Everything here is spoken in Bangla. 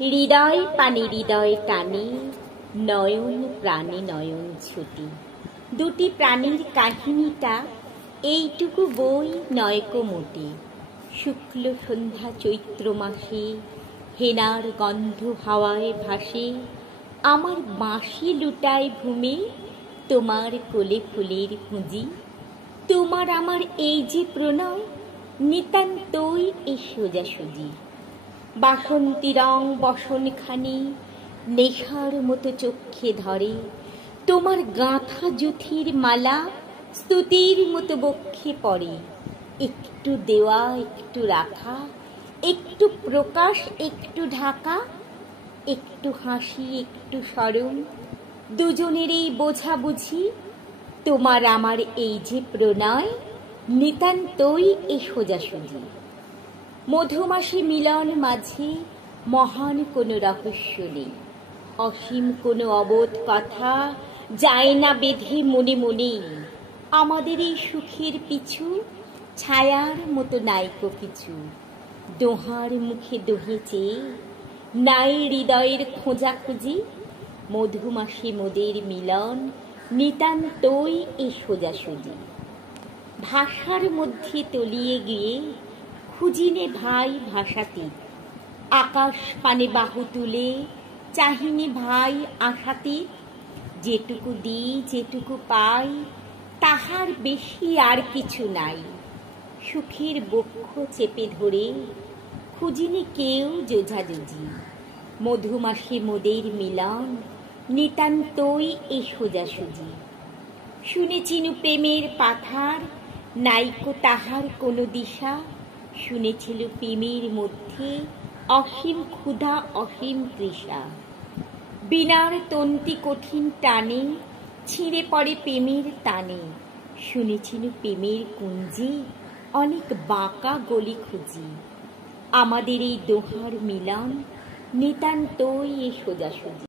হৃদয় পানে হৃদয় টানে, নয়ন প্রাণে নয়ন ছুটি। দুটি প্রাণীর কাহিনীটা এইটুকু বই নয়কো মোটে। শুক্ল সন্ধ্যা চৈত্র মাসে হেনার গন্ধ হাওয়ায় ভাসে, আমার বাঁশি লুটায় ভূমে, তোমার কোলে ফুলের পুঁজি। তোমার আমার এই যে প্রণয়, নিতান্তই এ সোজাসুজি। বাসন্তী রং বসনখানি নেশার মতো চক্ষে ধরে, তোমার গাঁথা জুথির মালা স্তুতির মতো বক্ষে পড়ে। একটু দেওয়া একটু রাখা, একটু প্রকাশ একটু ঢাকা, একটু হাসি একটু সরম, দুজনেরই বোঝাবুঝি। তোমার আমার এই যে প্রণয়, নিতান্তই এ সোজাসুজি। মধুমাসে মিলন মাঝে মহান কোনো রহস্য নেই, অসীম কোনো অবোধ কথা যায় না বেঁধে মনে মনে। আমাদের এই সুখের পিছু ছায়ার মতো নাইকো কিছু, দোহার মুখে দোহে চেয়ে নাই হৃদয়ের খোঁজাখুঁজি। মধুমাসে মোদের মিলন, নিতান্তই এ সোজাসুজি। ভাষার মধ্যে তলিয়ে গিয়ে খুঁজিনে ভাই ভাষাতে, আকাশ পানে বাহু তুলে চাহিনে ভাই আশাতে। যেটুকু দিই যেটুকু পাই, তাহার বেশি আর কিছু নাই। সুখের বক্ষ চেপে ধরে খুঁজিনে কেউ যোঝাযোজি। মধুমাসে মোদের মিলন, নিতান্তই এ সোজাসুজি। শুনেছিনু প্রেমের পাথার, নাইকো তাহার কোনো দিশা। শুনেছিল প্রেমের মধ্যে অসীম ক্ষুধা অসীম তৃষা। বীণার তন্তি কঠিন টানে ছিঁড়ে পড়ে প্রেমের টানে। শুনেছিল প্রেমের কুঞ্জি অনেক বাঁকা গলি খুঁজি। আমাদের এই দোহার মিলন, নিতান্তই এ সোজাসুজি।